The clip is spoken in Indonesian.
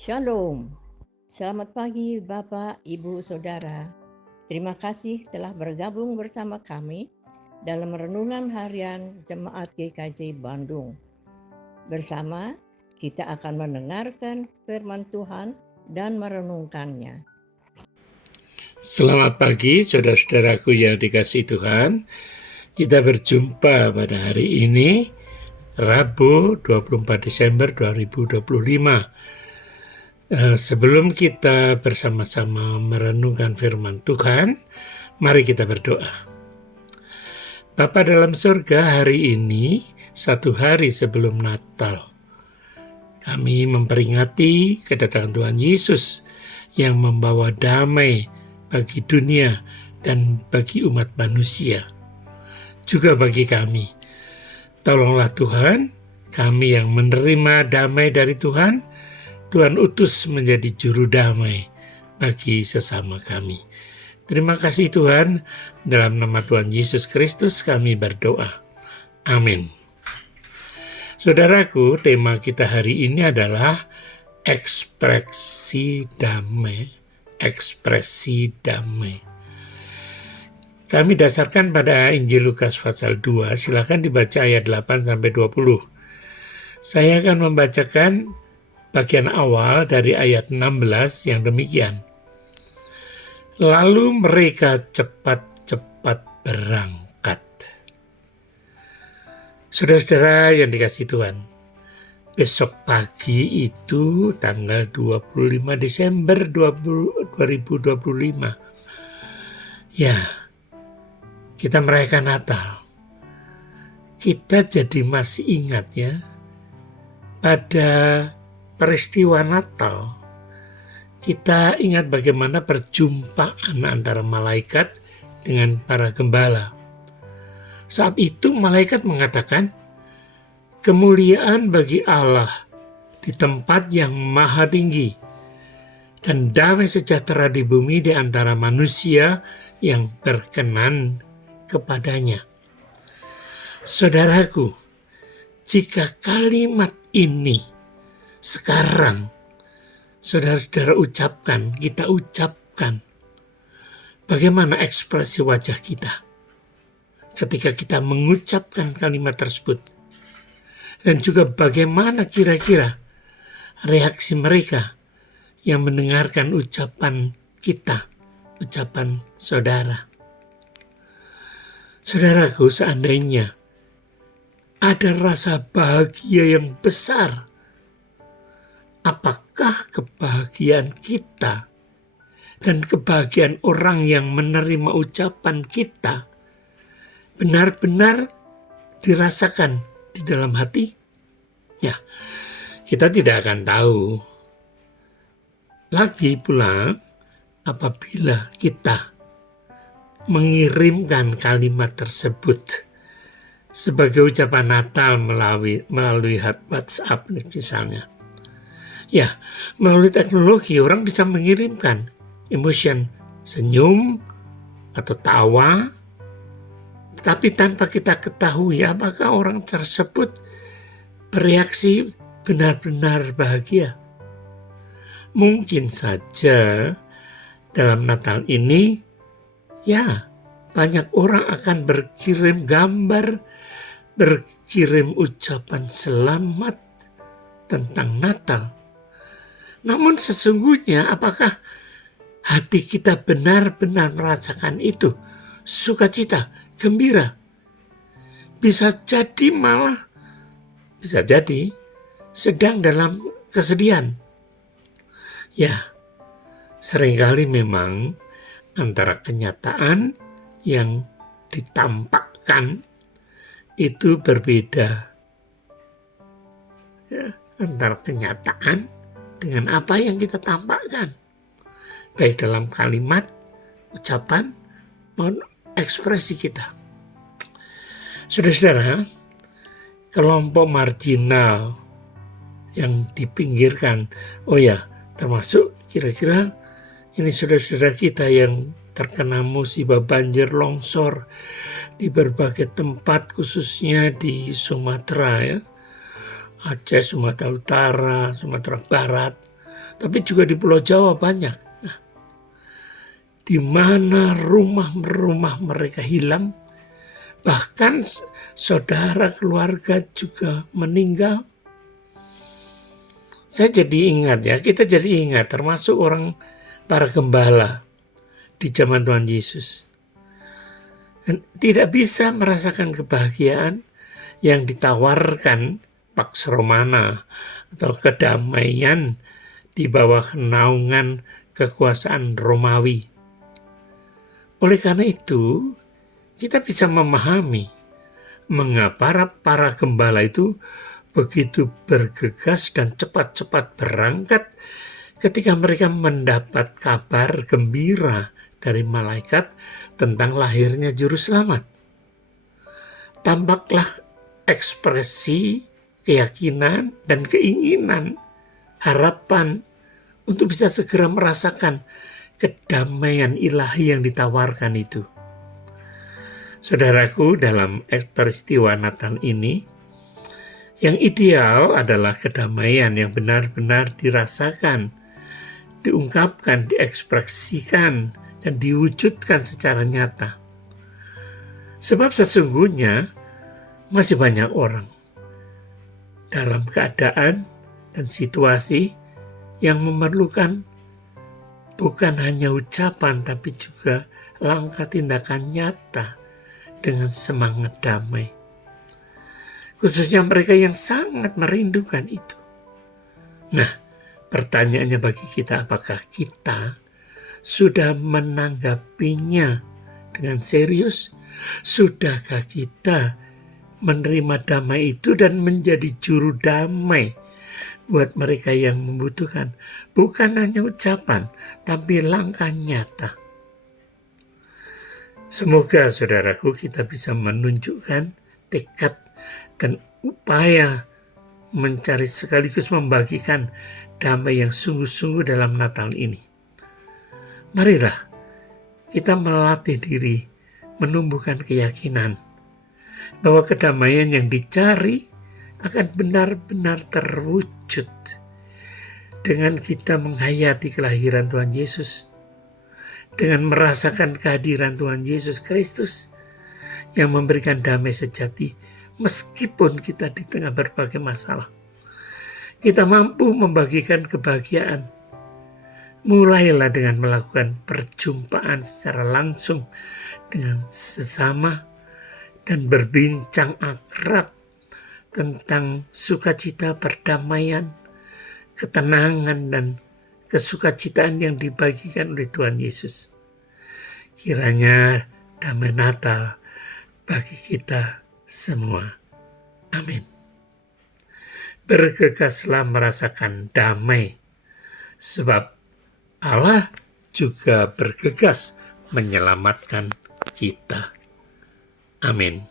Shalom. Selamat pagi Bapak, Ibu, Saudara. Terima kasih telah bergabung bersama kami dalam renungan harian Jemaat GKJ Bandung. Bersama kita akan mendengarkan firman Tuhan dan merenungkannya. Selamat pagi saudara-saudaraku yang dikasihi Tuhan. Kita berjumpa pada hari ini, Rabu 24 Desember 2025. Sebelum kita bersama-sama merenungkan firman Tuhan, mari kita berdoa. Bapa dalam surga, hari ini satu hari sebelum Natal, kami memperingati kedatangan Tuhan Yesus yang membawa damai bagi dunia dan bagi umat manusia, juga bagi kami. Tolonglah Tuhan, kami yang menerima damai dari Tuhan, Tuhan utus menjadi juru damai bagi sesama kami. Terima kasih Tuhan, dalam nama Tuhan Yesus Kristus kami berdoa. Amin. Saudaraku, tema kita hari ini adalah ekspresi damai. Ekspresi damai. Kami dasarkan pada Injil Lukas pasal 2, silakan dibaca ayat 8-20. Saya akan membacakan bagian awal dari ayat 16 yang demikian. Lalu mereka cepat-cepat berangkat. Saudara-saudara yang dikasihi Tuhan, besok pagi itu tanggal 25 Desember 2025. Ya, kita merayakan Natal. Kita jadi masih ingat ya, pada peristiwa Natal, kita ingat bagaimana perjumpaan antara malaikat dengan para gembala. Saat itu malaikat mengatakan, kemuliaan bagi Allah di tempat yang maha tinggi, dan damai sejahtera di bumi di antara manusia yang berkenan kepadanya. Saudaraku, jika kalimat ini sekarang saudara-saudara ucapkan, kita ucapkan, bagaimana ekspresi wajah kita ketika kita mengucapkan kalimat tersebut? Dan juga bagaimana kira-kira reaksi mereka yang mendengarkan ucapan kita, ucapan saudara. Saudaraku, seandainya ada rasa bahagia yang besar, apakah kebahagiaan kita dan kebahagiaan orang yang menerima ucapan kita benar-benar dirasakan di dalam hati? Ya, kita tidak akan tahu. Lagi pula, apabila kita mengirimkan kalimat tersebut sebagai ucapan Natal melalui WhatsApp misalnya. Ya, melalui teknologi orang bisa mengirimkan emotion senyum atau tawa, tapi tanpa kita ketahui apakah orang tersebut bereaksi benar-benar bahagia. Mungkin saja dalam Natal ini, ya, banyak orang akan berkirim gambar, berkirim ucapan selamat tentang Natal. Namun sesungguhnya apakah hati kita benar-benar merasakan itu? Sukacita, gembira. Bisa jadi sedang dalam kesedihan. Ya, seringkali memang antara kenyataan yang ditampakkan itu berbeda. Ya, antara kenyataan dengan apa yang kita tampakkan, baik dalam kalimat, ucapan, maupun ekspresi kita. Saudara-saudara, kelompok marginal yang dipinggirkan, termasuk kira-kira ini saudara-saudara kita yang terkena musibah banjir longsor di berbagai tempat, khususnya di Sumatera ya, Aceh, Sumatera Utara, Sumatera Barat, tapi juga di Pulau Jawa banyak. Nah, di mana rumah-rumah mereka hilang, bahkan saudara keluarga juga meninggal. Saya jadi ingat ya, kita jadi ingat termasuk para gembala di zaman Tuhan Yesus. Dan tidak bisa merasakan kebahagiaan yang ditawarkan Pax Romana atau kedamaian di bawah naungan kekuasaan Romawi. Oleh karena itu, kita bisa memahami mengapa para gembala itu begitu bergegas dan cepat-cepat berangkat ketika mereka mendapat kabar gembira dari malaikat tentang lahirnya Juru Selamat. Tampaklah ekspresi keyakinan dan keinginan, harapan untuk bisa segera merasakan kedamaian ilahi yang ditawarkan itu. Saudaraku, dalam peristiwa Natal ini, yang ideal adalah kedamaian yang benar-benar dirasakan, diungkapkan, diekspresikan, dan diwujudkan secara nyata. Sebab sesungguhnya masih banyak orang dalam keadaan dan situasi yang memerlukan bukan hanya ucapan tapi juga langkah tindakan nyata dengan semangat damai. Khususnya mereka yang sangat merindukan itu. Nah, pertanyaannya bagi kita, apakah kita sudah menanggapinya dengan serius? Sudahkah kita menerima damai itu dan menjadi juru damai buat mereka yang membutuhkan? Bukan hanya ucapan, tapi langkah nyata. Semoga saudaraku kita bisa menunjukkan tekad dan upaya mencari sekaligus membagikan damai yang sungguh-sungguh dalam Natal ini. Marilah kita melatih diri menumbuhkan keyakinan bahwa kedamaian yang dicari akan benar-benar terwujud dengan kita menghayati kelahiran Tuhan Yesus, dengan merasakan kehadiran Tuhan Yesus Kristus yang memberikan damai sejati. Meskipun kita di tengah berbagai masalah, kita mampu membagikan kebahagiaan. Mulailah dengan melakukan perjumpaan secara langsung dengan sesama dan berbincang akrab tentang sukacita, perdamaian, ketenangan, dan kesukacitaan yang dibagikan oleh Tuhan Yesus. Kiranya damai Natal bagi kita semua. Amin. Bergegaslah merasakan damai, sebab Allah juga bergegas menyelamatkan kita. Amin.